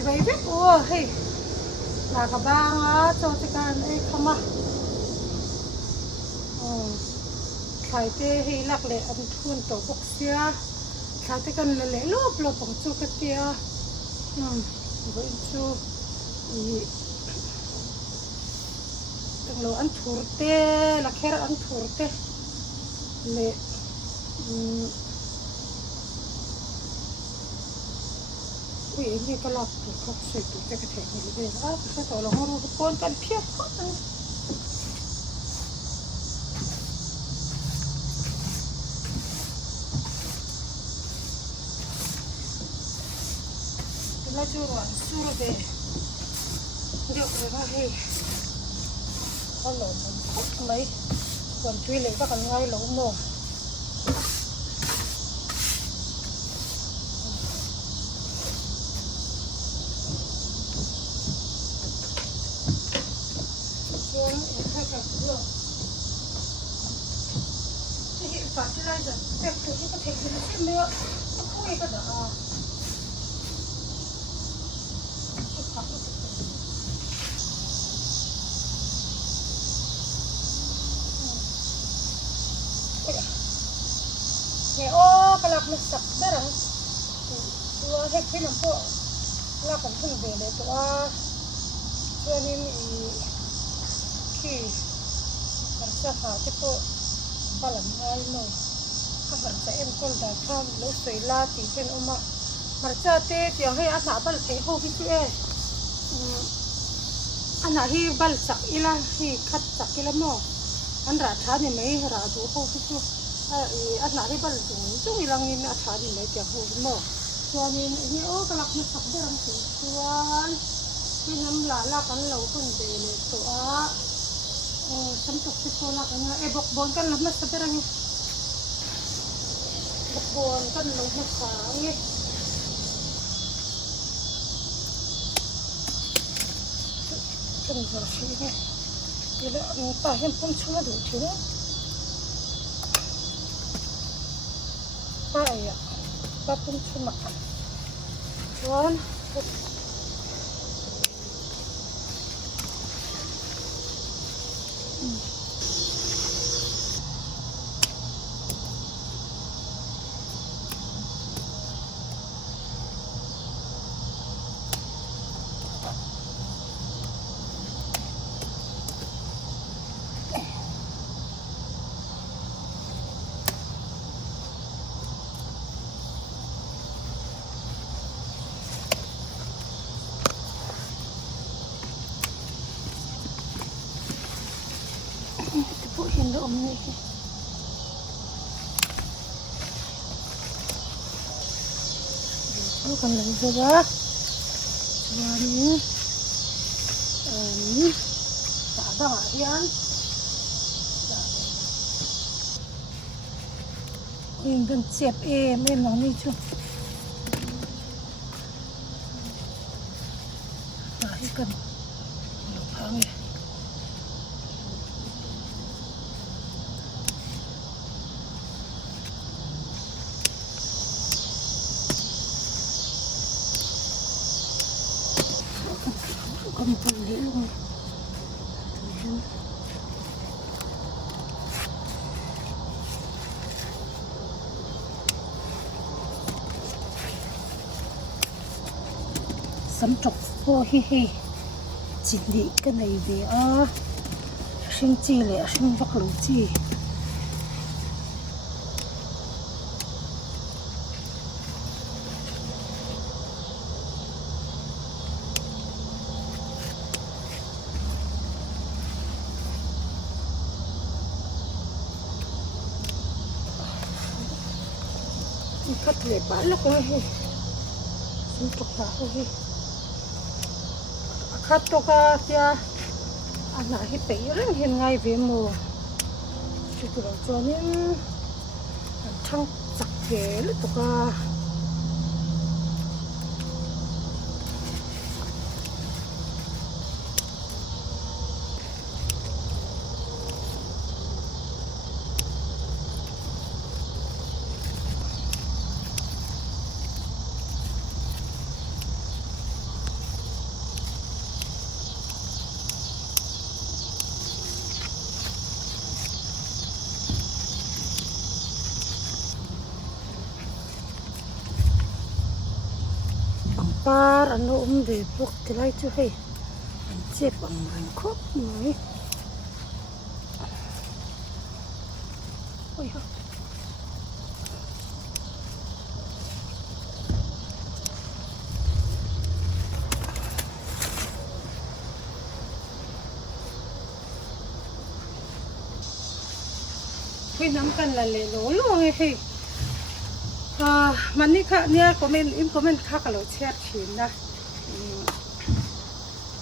si baby oh hey nakabanga so tekan ay kama oh khai te hi lak le an thun to bok sia khai te kan le lop lop pang chu ka tia go chu i tang lo an thur te la kher an thur te le ui ini kalau kok setu te ka the ni le a ka to lo horu pon kan phiat ko la juruan suru de dia ora he kalau kok mai kon tui le ka kan ngai lo mo fertilizer tek tu kita tek ni semua aku ini kada oh kalau masak barang dua hek ni nampak lakukan pun beda tu jadi ni ki kerja hati tu balam ngai no kabar sa em kol da tham lo soi la ti chen oma marcha te tiang he asa bal the ho hi tu ana hi bal sak ila hi khat sak ila mo an ra tha ni mai ra du ho hi tu ana hi bal tu ilang ni na tha ni mai tiang ho mo chuanin ni o kalak na sak daram tu chuan ki nam la kan lo kun de le to samtok si sola kana bok bon kan lamnas sa perang bok bon kan lamnas sa ngi kan sa si ngi ila pa hem pom chula du thina pa ya pa pom chuma wan hiện độ này nó còn lấy ra đó xả đỏ đi ăn mình cần chẹp em nó đi chưa phải cần lục hàng này cầm phần đĩa luôn sắm trọc vô hi hi chỉ đi cái này về sinh chi lẽ sinh vóc lũ chi cắt để bán là có gì xin chụp ra thôi cắt to cả kia anh ấy phải rất hiện ngay về mùa chỉ có cho nên thăng chặt về lúc to cả ang par ano de pok tilai chu hei an chep ang ran khop mai oi ha hui nam kan la le lo lo heiมันนี่ค่ะเนี่ยคอมเมนต์ค่ะก็เราแชร์ทิ้งนะ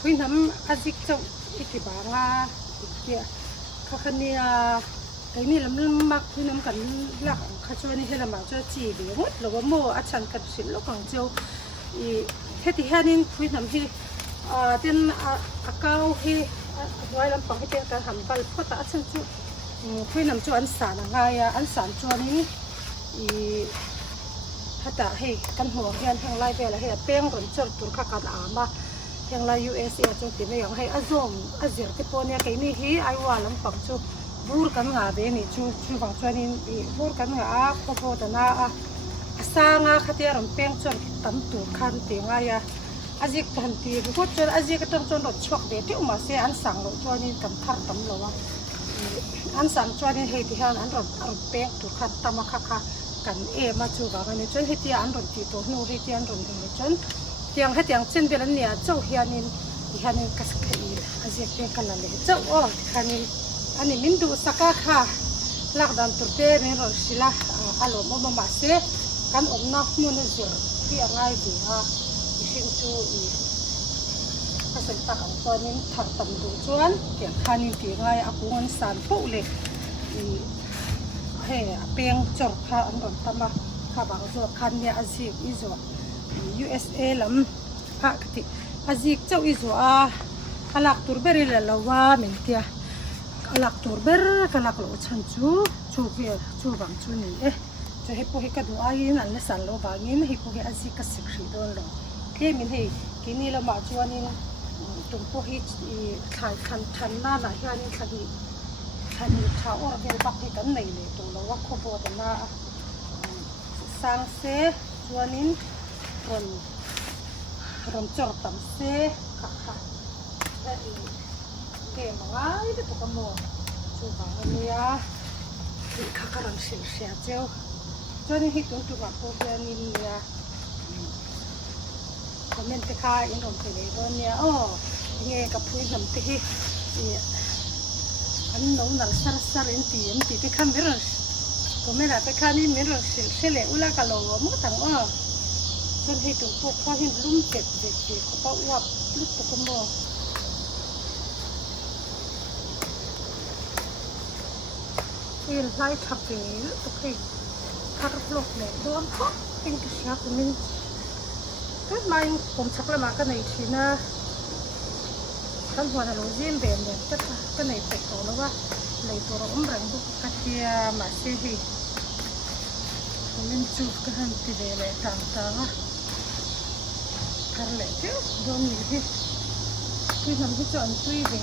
คุยน้ำอาจิกเจ้าอีกบางอีกเดียค่ะเนี่ยไอ้นี่ลำมักคุยน้ำกันหลักค่ะช่วยนี่ให้ลำบากช่วยจีบหมดหรือว่าโม่อาจารย์กันสิแล้วของเจ้าอีเฮ็ดที่แค่นี้คุยน้ำที่เต้นเก้าที่ไว้ลำปังให้เต้นการทำไปเพราะแต่อาจารย์จุคุยน้ำจุอันสารอะไรอันสารจวนนี้อีถ้าแต่ให้กันหัวเฮียนทางไล่ไปแล้วให้เป้งก่อนจดตัวข้ากันมาทางไล่ USA จงติไม่อย่างให้อาซมอาเซียที่ปนเนี่ยกินี่ฮีไอว่าลำปังจูบูร์กันงาเดนี่จูฝั่งจวนนี้บูร์กันงาพอพอแต่น่าสร้างขัดยารำเป้งจนตั้มตัวคันตีง่ายอาจิกทันทีพูดจนอาจิกก็ต้องจนรถช็อกเด็ดที่อุมาเสียอันสั่งรถจวนนี้กันทัดตั้มเลยวะอันสั่งจวนนี้ให้ที่ฮันอันรถเป้งตัวคันตั้มค่ะกันมาจูบกันนี่จนให้ที่อันรถตีตัวนู้ให้ที่อันรถนี่จนที่ยังให้ที่ยังเช่นเวลาเนี่ยเจ้าเฮียนินกัสกีอาจิกเป็นกันเลยเจ้าคันนี้อันนี้มินดูสักค่ะลักดันตัวเต้เนี่ยเราสิละอารมณ์มาเสียกันนักมุนเสือที่ง่ายดีชินจูภาษาตะวันตกนี้ถักตำดูจวนเกี่ยคันนี้ที่ง่ายอากูเงินสารผู้เล็กเปียงจดค่ะอันนั้นตั้มค่ะบางส่วนคันเนี่ยอาจิกอีส่วน USA ลำพักที่อาจิกเจ้าอีส่วนหลักตัวเบอร์เลยละว่าเหมือนที่หลักตัวเบอร์กับหลักโลชันจูบางจูนี่จะให้พวกเขากระดูกอายินอันนี้สั่นโลบางินให้พวกเขาอาจิกก็สิกรีโดนลงที่มินให้กินนี่ละมาจวนนี่ตรงพวกเขาทันหน้าหน้าที่นี่คันข้าวเบลบักที่กันไหนเลยตรงเราว่าขบวนน่ะสังเสจวนนี้รำจอดตั้มเสค่ะแต่เกมง่ายแต่ตัวกำมจูบางเนี่ยข้ากำลังเสียเจ้าจวนนี้ให้ตรงตัวพวกนี้เนี่ยคอมเมนต์ค่ะอินโดนีเซียตอนเนี้ยเงี้ยกับพูดน้ำตีเนี่ยอันนู้นนั่นสารอินตีที่ข้ามไม่รู้ก็ไม่ได้ไปข้ามนี่ไม่รู้เสียเลยอุลากาโลมั่งต่างจนให้ถึงพวกเขาเห็นลุ่มเจ็บเขาบอกว่าลุกตะกุมบ่ไล่ขับไปโอเคขับรถเลยโดนเขาเป็นกระชากมินก็มาผมชักละมากันในทีน่ะกันหัวน่ะรู้ยิ่งเด่นเลยก็ในเตะเขาแล้วว่าเลยตัวเราแรงบุกกระเทียมมาเสียให้มินจูบกันทันทีเลยต่างๆทำเลยเจ้าโดนนี่ที่คือทำให้จอนตุยเลย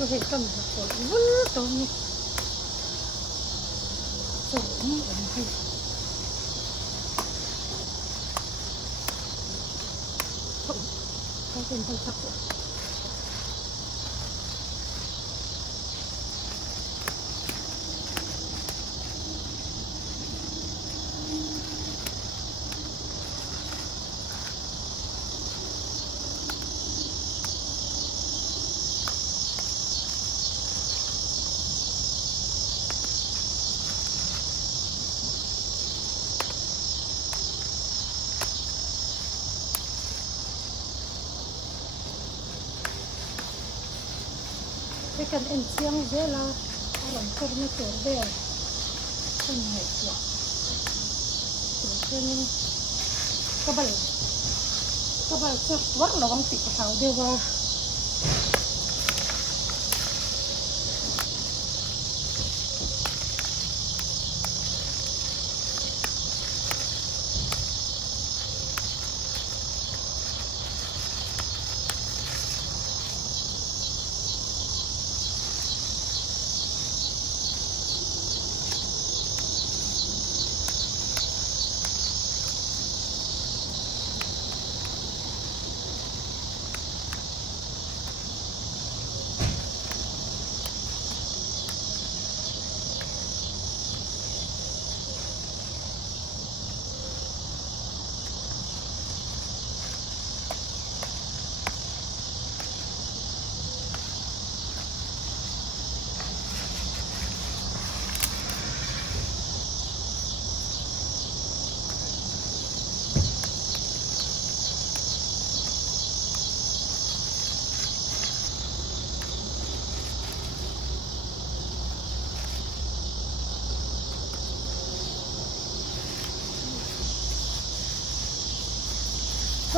เราเห็นกันแบบวุ้นตรงนี้ตรงนี้ให้เขาเป็นคนขับรถไปกันเอ็นเชียงเวลาอารมณ์คนไม่ตัวเบลคนไหนตัวถึงเช่นก็บลจุดวัดระวังติดเขาเดียวว่า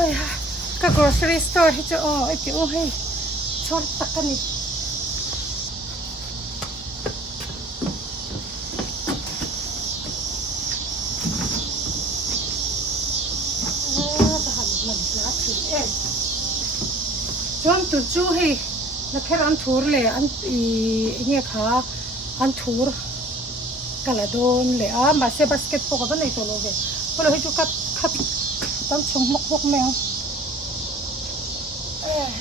ôi ha cái grocery store hết chỗ ấy kiểu hay chốt tắc cái này chọn tụi chú hay là cái ăn thua lệ ăn nghe khá ăn thua cái là đồn lệ mà xe basketball cái này tôi nói về tôi nói chú cắt cắt tao chung mốc mốc mèo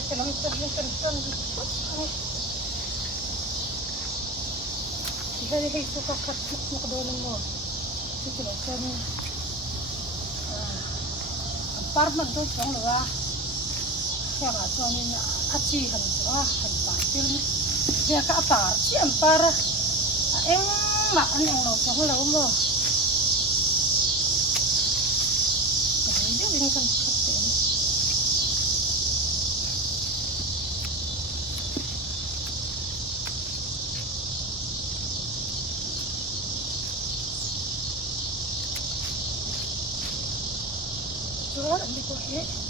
cái nó chân thì hay chú cắt mốc mốc đồn mà chú nó chân apartment tôi chọn là kaya nga so ni achi han so han pa til kaya ka pa chi am para em ma an ang lo so lo mo dai de ni kan khatte so ani ko he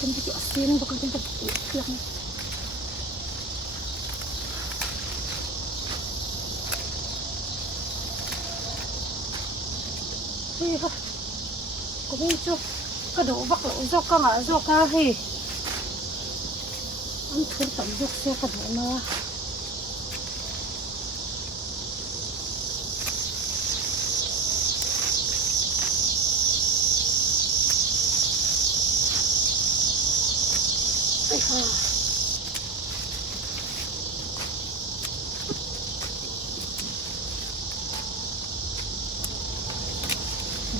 kan gitu asin bakal tempat yang iya cũng cho cái đồ bạc lỗ do ca ngã do ca hi ăn thử tẩm dục xe cái đồ nó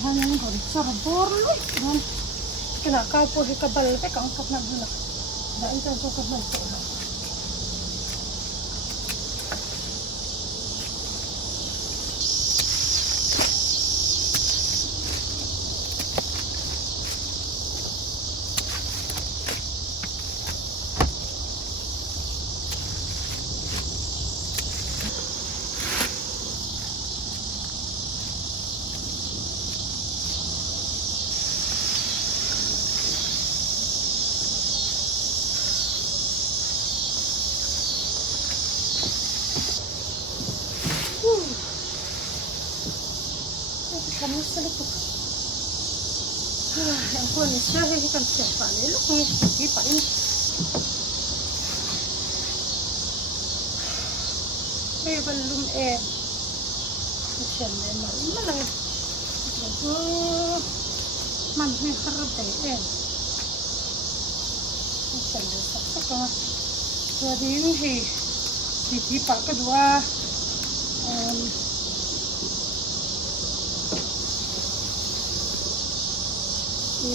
hanya còn sabor lu kan kena kau po di kabal pe kang kap na dula da ita so kap man to kamu selipuk yang pun saya kan siapa ni lu ni di paling belum macam mana itu mana harap macam tu jadi ini di pak kedua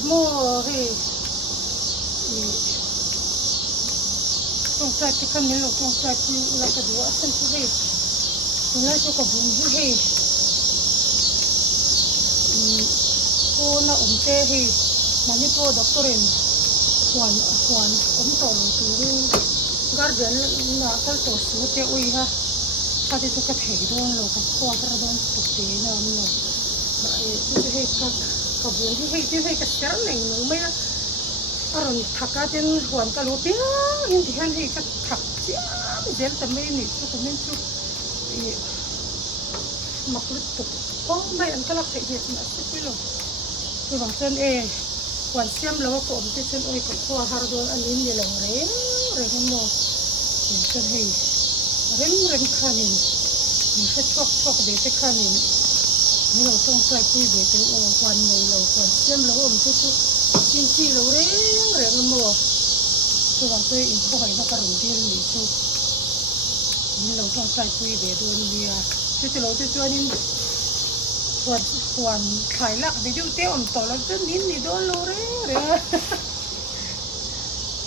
mo he trong sai thì không nên lo trong sai thì là cái đồ ăn thứ he là cho cái bún he cô na tê he mà như cô doctor en hoàn tổng từ guardian là cái tổ số thế ui ha cái thì cái thể đó là cái khoa cái đó thực tế là cái he cái bún he cái cái sẵn này nó mới rồi thắc cái trên hoàn cái lúa pia hiện thì hắn he cái thắc chia bây giờ tầm mấy nít cho tầm mấy chút mặc lúc tục có mấy anh cái lắc thể hiện mà sẽ biết rồi tôi bằng chân quan xem là có một cái chân ơi có khoa hà đồ anh em như là rén không mò chân he rén khanin mình sẽ chọc để cái khanin nếuเราต้องใส่ปุ๋ยเบต้โอควันในเราควรเชื่อมเราอมทุกชิ้นที่เราเร่งมัวตัวบางตัวอินพวกไอ้นักการุณที่นี่ชุนี่เราต้องใส่ปุ๋ยเบต้ด้วยนี่ จะเราจะนี่ควรขายหลักไปดูเต้อมต่อแล้วจะนิดนี่โดนโลเร่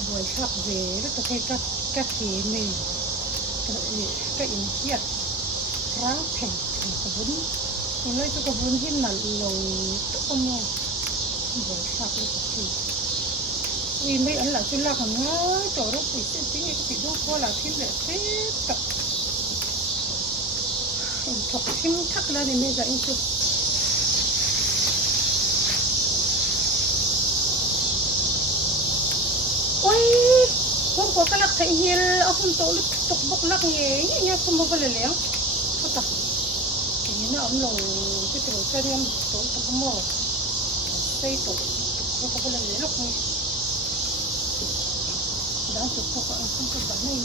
บวยขับเวแล้วก็แค่กัดเขียนเลยก็อินเทียดร้างแผ่นกระบุนยังเลยจะกระบุนที่หนักโลตุ้มเนี่ยบวยขับแล้วก็คือวีไม่อันหลังชิ้นละของน้อยต่อรถติดที่นี่ก็ติดรูปพ่อหลังชิ้นเลยเซ็ตกับถกชิ้นทักแล้วนี่ไม่จะอินสุดโอ้ยผมก็ลักไทยเฮลเอาคนโตลึกตกบกลักเงี้ยคุณมาไปเลยแล้วก็ตัดอย่างนี้นะอมลงที่ตัวเรียมโตตกหม้อใส่ตกแล้วก็ไปเลยลูกนี่ด้านสุดพวกอันคุณก็แบบนี้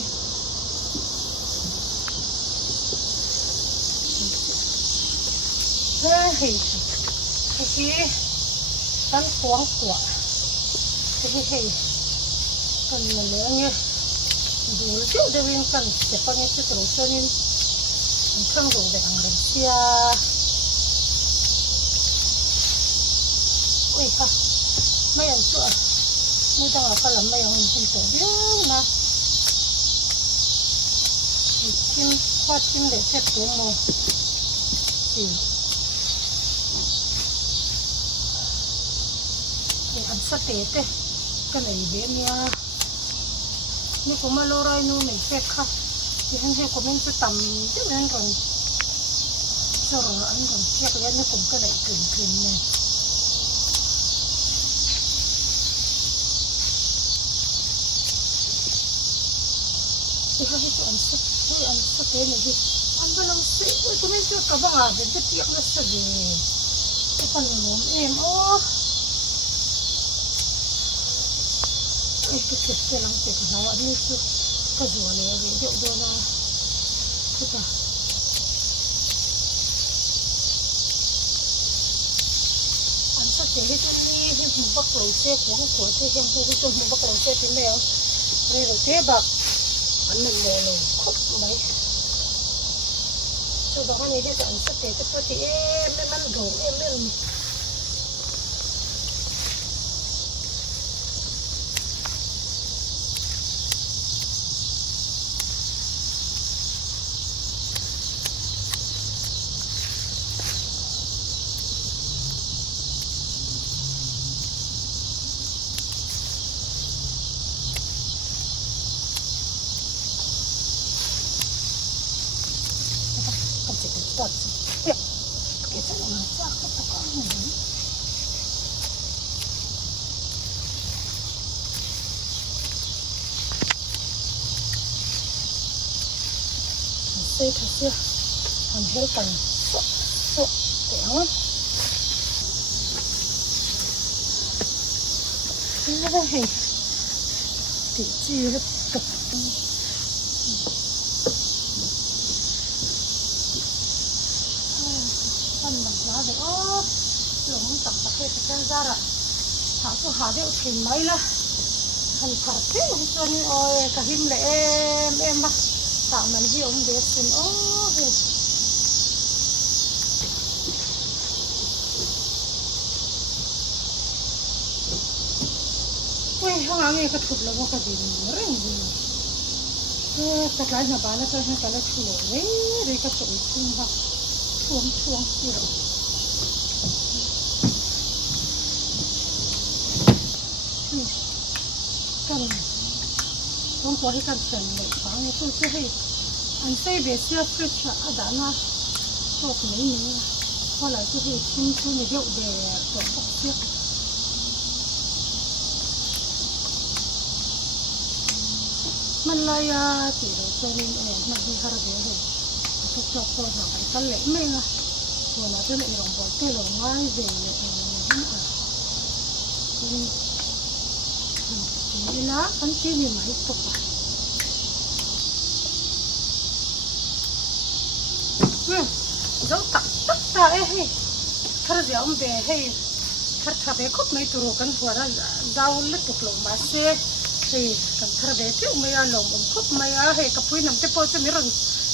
เฮ้ยที่ตั้งขวางกว่าเฮ้ยกันมาเลยไงดูเจ้าเดินกันแต่ปังนี้จะตรงเส้นนี้ข้างตรงแดงเลยเชียโอ้ยค่ะไม่ยังชั่วไม่ต้องเอากระหล่ำไม่ยังเป็นตัวเดียวนะชิมควาชิมเด็ดเสร็จตัวโมสิอันสเตตก็เลยเดี๋ยวนี้นี่ผมมาโลรอยนู่นไม่เสร็จค่ะที่ให้ผมมันจะต่ำที่มันก่อนจะรออันก่อนเช็คแล้วนี่ผมก็ได้กลิ่นเนี่ยที่เขาให้ตัวอันสเตตนี่ดิอันเป็นอันสิผมไม่เชื่อกับว่าเดี๋ยวจะเทียบแล้วสิที่คนงงเอ็มโอ้ก็เสร็จแล้วเสร็จแล้วอันนี้คือก็ดูเลยเดี๋ยวดูนะคือจ้ะอันสักเดี๋ยวที่นี่ที่ผมบักเราเสียของขวดที่ยังพูดที่ผมบักเราเสียที่แล้วเรื่องเสียบักอันนั้นโมโนครบไหมตัวบางอันนี้ที่อันสักเดี๋ยวจะพูดที่ไม่มันโดนเรื่องตัดเด็กเกิดอะไรมาจากตะกอนนี่เสียทัศน์ทำให้กันสุดเดี๋ยวนี่ติดจีบกับโอ้หลงตักตะเคียนตะกันซาระหาตัวหาเดี๋ยวถึงไหมล่ะหันขาดเจ้าตัวนี้โอ้ยกระหิมเลยเอ็มบ้าตามันที่อมเดือดสินโอ้ยเว้ยห้องน้ำนี่ก็ถูกแล้วก็ดีเร่งดีจากหลายหน้าบ้านแล้วก็ให้กันแล้วถูกเลยก็ถูกจริงบ้าช่วงที่เรากันต้องขอให้กันเสร็จเลยฟังนี่คือให้อันเซ่เบสเซียฟริชอะด่านะชอบไหนนี่พอหลังจากที่ชิ้นนี่เดี๋ยวเดี๋ยวตัวพวกเสียมันเลยอะที่เราจะนี่มันที่ฮาร์ดเวย์ทุกจอบตัวเราไอ้กันเล็กไม่นะตัวนั้นจะไม่ลงบอลเตะลงง่ายเดี๋ยวนี่นะอันที่มีไหมตกไปต้องตักตาเฮ้ยถ้าเดี๋ยวมันเดี๋ยวเฮ้ยถ้าเดี๋ยวคุบไม่ตัวกันหัวเราดาวเล็กตกลงมาเสียเฮ้ยกันถ้าเดี๋ยวที่ไม่ยาลงคุบไม่ยาเฮ้ยกับพี่น้ำเตะโป้จะมีรัง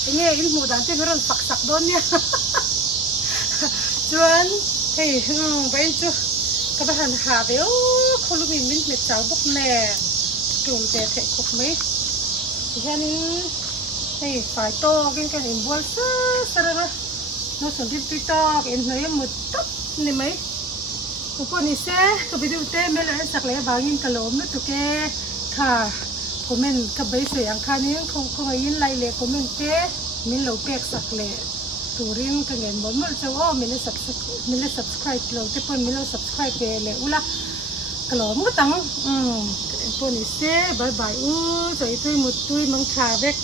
nghe in mù đàn tên rồi phật sặc đón nha chuan hey vậy chứ các bạn hà béo không lúc mình mệt cháu bốc nè cùng để thể cục mấy thì anh hey phải to cái hình buồn sơ ra nó sản xuất tuy to cái này một tấc này mấy cô này sẽ tôi bây giờ tên mấy lại sặc lấy bao nhiêu cả lốm nữa tụi cái thà của mình các bây giờ ăn khai này không ai in lại lệ của mình cái mình lâu bẹt sặc lệ tụi riêng cái ngày mỗi mỗi chỗ mình lên subscribe lâu thế còn mình lên subscribe về lệ ula cái lốm cái tăng cô này sẽ bye bye rồi tôi một tôi mang trà vẹt